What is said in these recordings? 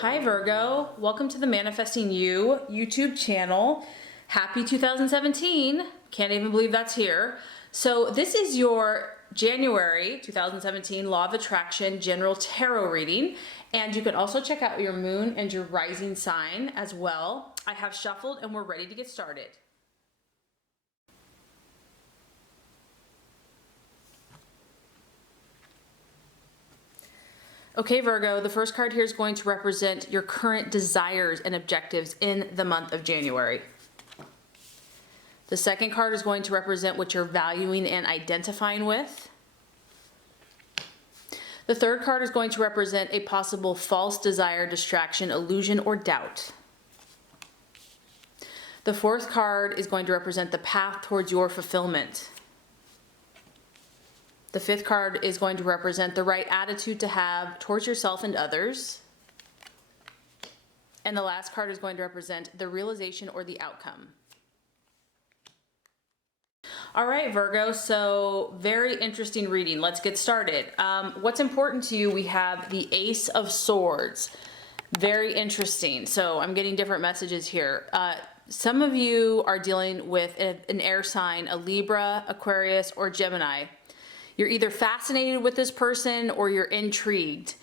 Hi Virgo, welcome to the Manifesting You YouTube channel. Happy 2017. Can't even believe that's here. So this is your January 2017 Law of Attraction General Tarot reading. And you can also check out your moon and your rising sign as well. I have shuffled and we're ready to get started. Okay, Virgo, the first card here is going to represent your current desires and objectives in the month of January. The second card is going to represent what you're valuing and identifying with. The third card is going to represent a possible false desire, distraction, illusion, or doubt. The fourth card is going to represent the path towards your fulfillment. The fifth card is going to represent the right attitude to have towards yourself and others. And the last card is going to represent the realization or the outcome. All right, Virgo, so very interesting reading. Let's get started. What's important to you? We have the Ace of Swords. Very interesting. So I'm getting different messages here. Some of you are dealing with an air sign, a Libra, Aquarius, or Gemini. You're either fascinated with this person or you're intrigued.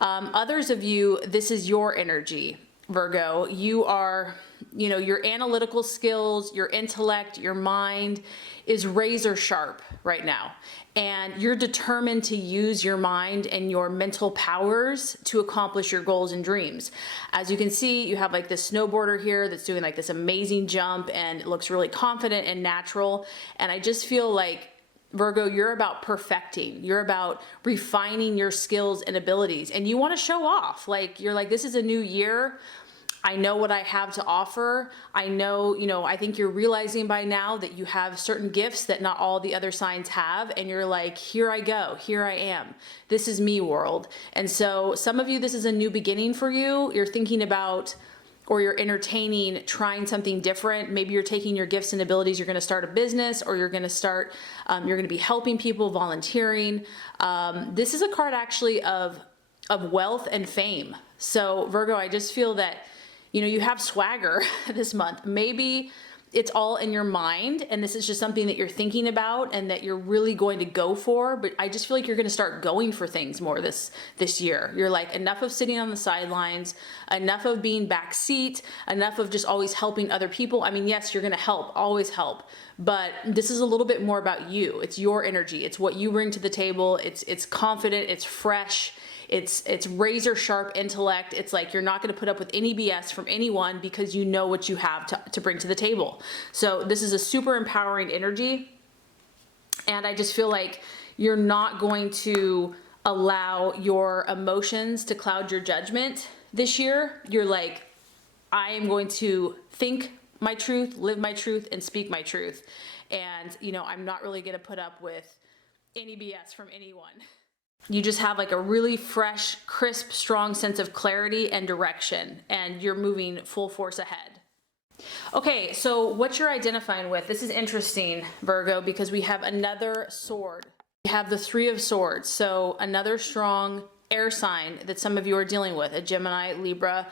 Others of you, this is your energy, Virgo. You are, your analytical skills, your intellect, your mind is razor sharp right now. And you're determined to use your mind and your mental powers to accomplish your goals and dreams. As you can see, you have like this snowboarder here that's doing like this amazing jump and it looks really confident and natural. And I just feel like, Virgo, you're about perfecting. You're about refining your skills and abilities. And you want to show off. You're like, this is a new year. I know what I have to offer. I know, I think you're realizing by now that you have certain gifts that not all the other signs have. And you're like, here I go. Here I am. This is me, world. And so some of you, this is a new beginning for you. You're thinking about, or you're entertaining trying something different. Maybe you're taking your gifts and abilities, you're gonna start a business, or you're gonna be helping people, volunteering. This is a card actually of wealth and fame. So Virgo, I just feel that, you have swagger this month. Maybe it's all in your mind and this is just something that you're thinking about and that you're really going to go for, but I just feel like you're going to start going for things more this year. You're like, enough of sitting on the sidelines, enough of being backseat, enough of just always helping other people. I mean, yes, you're going to help, always help, but this is a little bit more about you. It's your energy. It's what you bring to the table. It's confident, it's fresh. It's razor sharp intellect. It's like you're not going to put up with any BS from anyone because you know what you have to bring to the table. So this is a super empowering energy. And I just feel like you're not going to allow your emotions to cloud your judgment this year. You're like, I am going to think my truth, live my truth, and speak my truth. And, I'm not really going to put up with any BS from anyone. You just have like a really fresh, crisp, strong sense of clarity and direction, and you're moving full force ahead. Okay, so what you're identifying with, this is interesting, Virgo, because we have another sword. We have the Three of Swords, so another strong air sign that some of you are dealing with, a Gemini, Libra,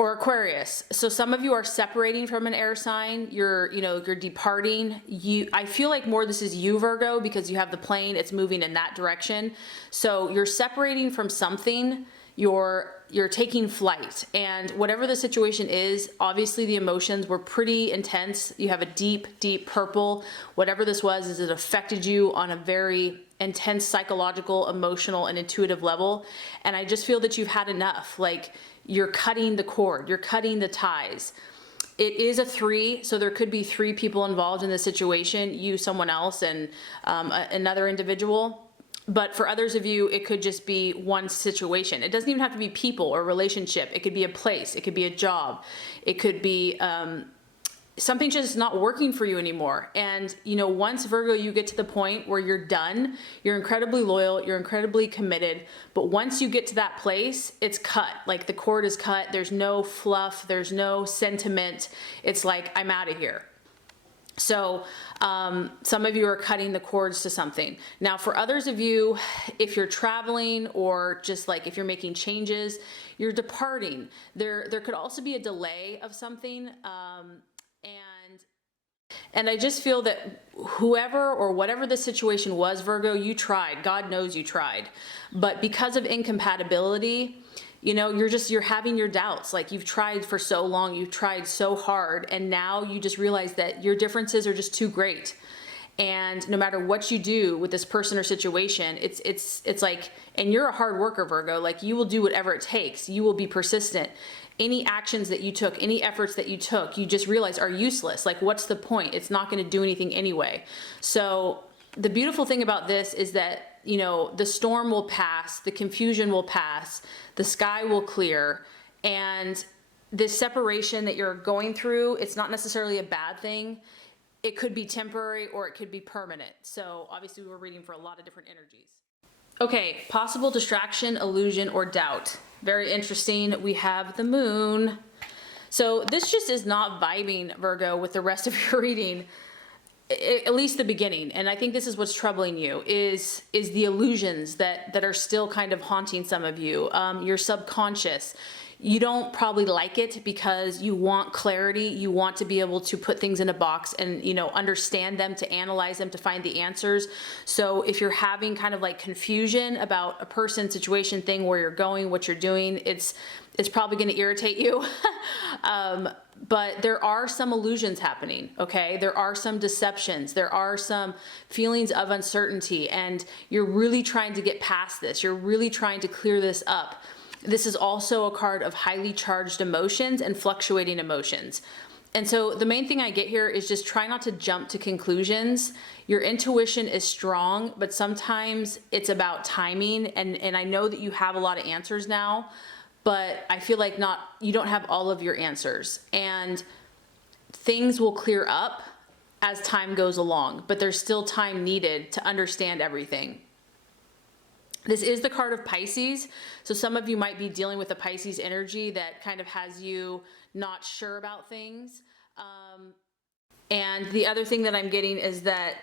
or Aquarius. So some of you are separating from an air sign. You're departing. I feel like more this is you, Virgo, because you have the plane, it's moving in that direction. So you're separating from something, you're taking flight. And whatever the situation is, obviously the emotions were pretty intense. You have a deep, deep purple. Whatever this was, is it affected you on a very intense psychological, emotional, and intuitive level. And I just feel that you've had enough. Like, you're cutting the cord, you're cutting the ties. It is a 3, so there could be 3 people involved in this situation, you, someone else, and another individual. But for others of you, it could just be one situation. It doesn't even have to be people or relationship. It could be a place, it could be a job, it could be something just not working for you anymore. And once, Virgo, you get to the point where you're done, you're incredibly loyal, you're incredibly committed, but once you get to that place, it's cut. Like the cord is cut, there's no fluff, there's no sentiment. It's like, I'm out of here. So some of you are cutting the cords to something. Now for others of you, if you're traveling or just like if you're making changes, you're departing. There could also be a delay of something. And I just feel that whoever or whatever the situation was, Virgo, you tried. God knows you tried. But because of incompatibility, you know, you're having your doubts. Like you've tried for so long, you've tried so hard, and now you just realize that your differences are just too great. And no matter what you do with this person or situation, it's like, and you're a hard worker, Virgo, like you will do whatever it takes. You will be persistent. Any actions that you took, any efforts that you took, you just realize are useless. Like, what's the point? It's not going to do anything anyway. So the beautiful thing about this is that, you know, the storm will pass, the confusion will pass, the sky will clear, and this separation that you're going through, it's not necessarily a bad thing. It could be temporary or it could be permanent. So obviously we're reading for a lot of different energies. Okay, possible distraction, illusion, or doubt. Very interesting. We have the moon. So this just is not vibing, Virgo, with the rest of your reading, at least the beginning. And I think this is what's troubling you, is the illusions that are still kind of haunting some of you. Your subconscious. You don't probably like it because you want clarity. You want to be able to put things in a box and, you know, understand them, to analyze them, to find the answers. So if you're having kind of like confusion about a person, situation, thing, where you're going, what you're doing, it's probably going to irritate you. But there are some illusions happening, okay? There are some deceptions. There are some feelings of uncertainty, and you're really trying to get past this. You're really trying to clear this up. This is also a card of highly charged emotions and fluctuating emotions. And so the main thing I get here is just try not to jump to conclusions. Your intuition is strong, but sometimes it's about timing. And I know that you have a lot of answers now, but I feel like you don't have all of your answers. And things will clear up as time goes along, but there's still time needed to understand everything. This is the card of Pisces, so some of you might be dealing with a Pisces energy that kind of has you not sure about things. And the other thing that I'm getting is that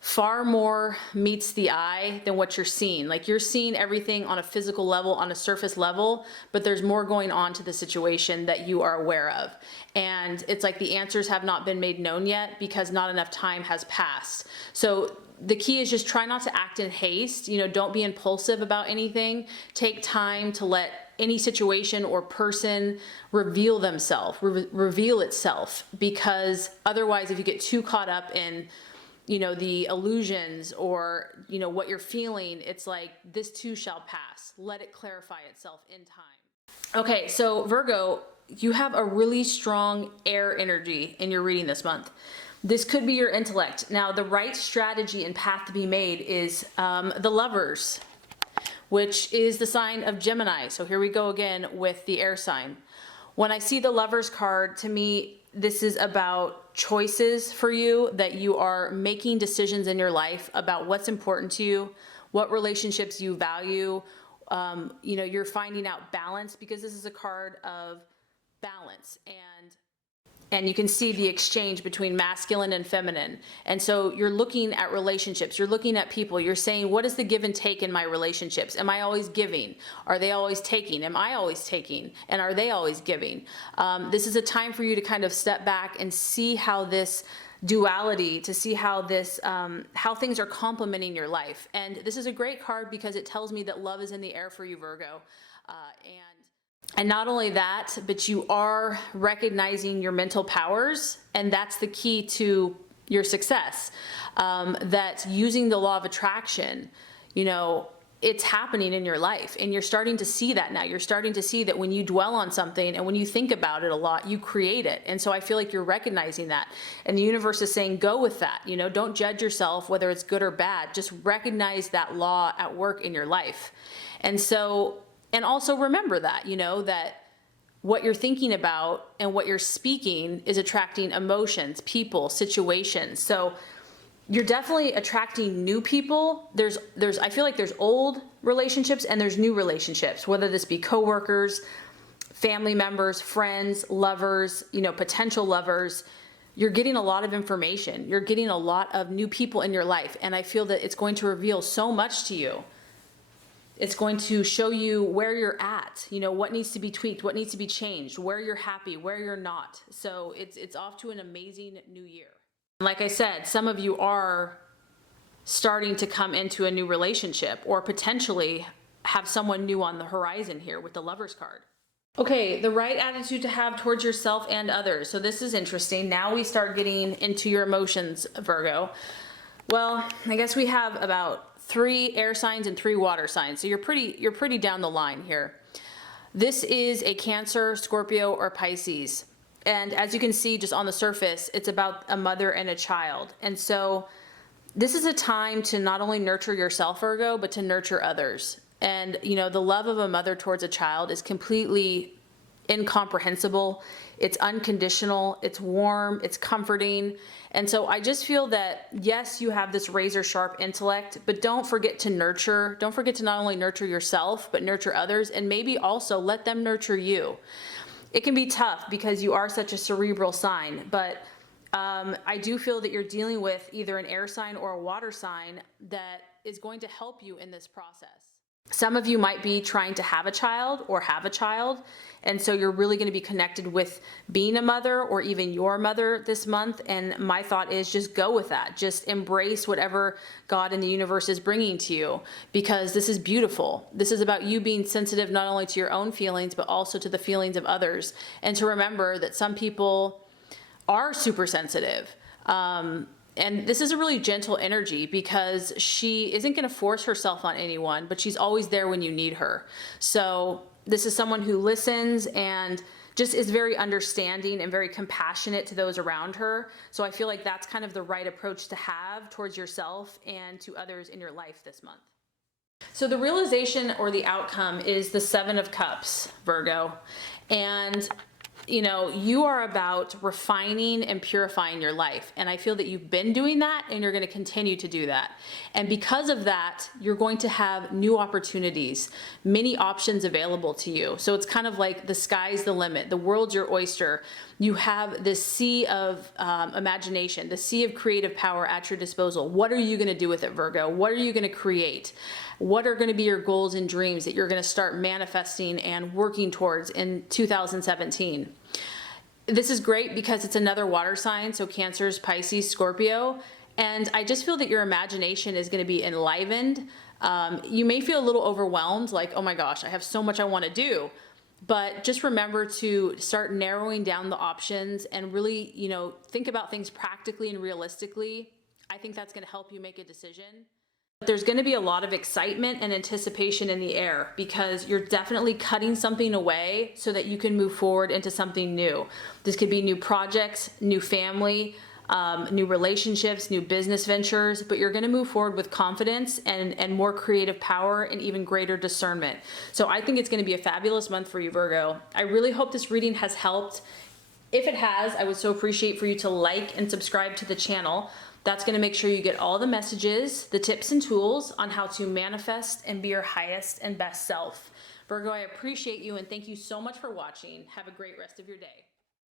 far more meets the eye than what you're seeing. Like you're seeing everything on a physical level, on a surface level, but there's more going on to the situation that you are aware of. And it's like the answers have not been made known yet because not enough time has passed. So the key is just try not to act in haste. You know, don't be impulsive about anything. Take time to let any situation or person reveal themselves, reveal itself, because otherwise if you get too caught up in, you know, the illusions or, you know, what you're feeling, it's like this too shall pass. Let it clarify itself in time. Okay, so Virgo, you have a really strong air energy in your reading this month. This could be your intellect. Now, the right strategy and path to be made is the Lovers, which is the sign of Gemini. So here we go again with the air sign. When I see the Lovers card, to me, this is about choices for you, that you are making decisions in your life about what's important to you, what relationships you value. You know, you're finding out balance, because this is a card of balance, and you can see the exchange between masculine and feminine. And so you're looking at relationships, you're looking at people, you're saying, what is the give and take in my relationships? Am I always giving? Are they always taking? Am I always taking? And are they always giving? This is a time for you to kind of step back and see how this duality, to see how this, how things are complementing your life. And this is a great card because it tells me that love is in the air for you, Virgo. And not only that, but you are recognizing your mental powers, and that's the key to your success. That using the law of attraction, you know, it's happening in your life, and you're starting to see that now. You're starting to see that when you dwell on something and when you think about it a lot, you create it. And so I feel like you're recognizing that, and the universe is saying, go with that. You know, don't judge yourself whether it's good or bad. Just recognize that law at work in your life. And so, and also remember that, you know, that what you're thinking about and what you're speaking is attracting emotions, people, situations. So you're definitely attracting new people. I feel like there's old relationships and there's new relationships, whether this be coworkers, family members, friends, lovers, you know, potential lovers. you're getting a lot of information. You're getting a lot of new people in your life. And I feel that it's going to reveal so much to you. It's going to show you where you're at, you know, what needs to be tweaked, what needs to be changed, where you're happy, where you're not. So it's off to an amazing new year. Like I said, some of you are starting to come into a new relationship or potentially have someone new on the horizon here with the Lovers card. Okay, the right attitude to have towards yourself and others. So this is interesting. Now we start getting into your emotions, Virgo. Well, I guess we have about 3 air signs and 3 water signs. So you're pretty down the line here. This is a Cancer, Scorpio, or Pisces. And as you can see just on the surface, it's about a mother and a child. And so this is a time to not only nurture yourself, Virgo, but to nurture others. And, you know, the love of a mother towards a child is completely incomprehensible. It's unconditional, it's warm, it's comforting. And so I just feel that, yes, you have this razor sharp intellect, but don't forget to nurture. Don't forget to not only nurture yourself, but nurture others, and maybe also let them nurture you. It can be tough because you are such a cerebral sign, but I do feel that you're dealing with either an air sign or a water sign that is going to help you in this process. Some of you might be trying to have a child or have a child, and so you're really going to be connected with being a mother or even your mother this month. And my thought is just go with that. Just embrace whatever God in the universe is bringing to you, because this is beautiful. This is about you being sensitive not only to your own feelings, but also to the feelings of others. And to remember that some people are super sensitive. And this is a really gentle energy because she isn't going to force herself on anyone, but she's always there when you need her. So this is someone who listens and just is very understanding and very compassionate to those around her. So I feel like that's kind of the right approach to have towards yourself and to others in your life this month. So the realization or the outcome is the 7 of Cups, Virgo. And you know, you are about refining and purifying your life. And I feel that you've been doing that and you're going to continue to do that. And because of that, you're going to have new opportunities, many options available to you. So it's kind of like the sky's the limit. The world's your oyster. You have this sea of imagination, the sea of creative power at your disposal. What are you going to do with it, Virgo? What are you going to create? What are going to be your goals and dreams that you're going to start manifesting and working towards in 2017? This is great because it's another water sign, so Cancers, Pisces, Scorpio, and I just feel that your imagination is going to be enlivened. You may feel a little overwhelmed, like, oh my gosh, I have so much I want to do. But just remember to start narrowing down the options and really, you know, think about things practically and realistically. I think that's going to help you make a decision. There's going to be a lot of excitement and anticipation in the air because you're definitely cutting something away so that you can move forward into something new. This could be new projects, new family, new relationships, new business ventures, but you're going to move forward with confidence and more creative power and even greater discernment. So I think it's going to be a fabulous month for you, Virgo. I really hope this reading has helped. If it has, I would so appreciate for you to like and subscribe to the channel. That's going to make sure you get all the messages, the tips and tools on how to manifest and be your highest and best self. Virgo, I appreciate you and thank you so much for watching. Have a great rest of your day.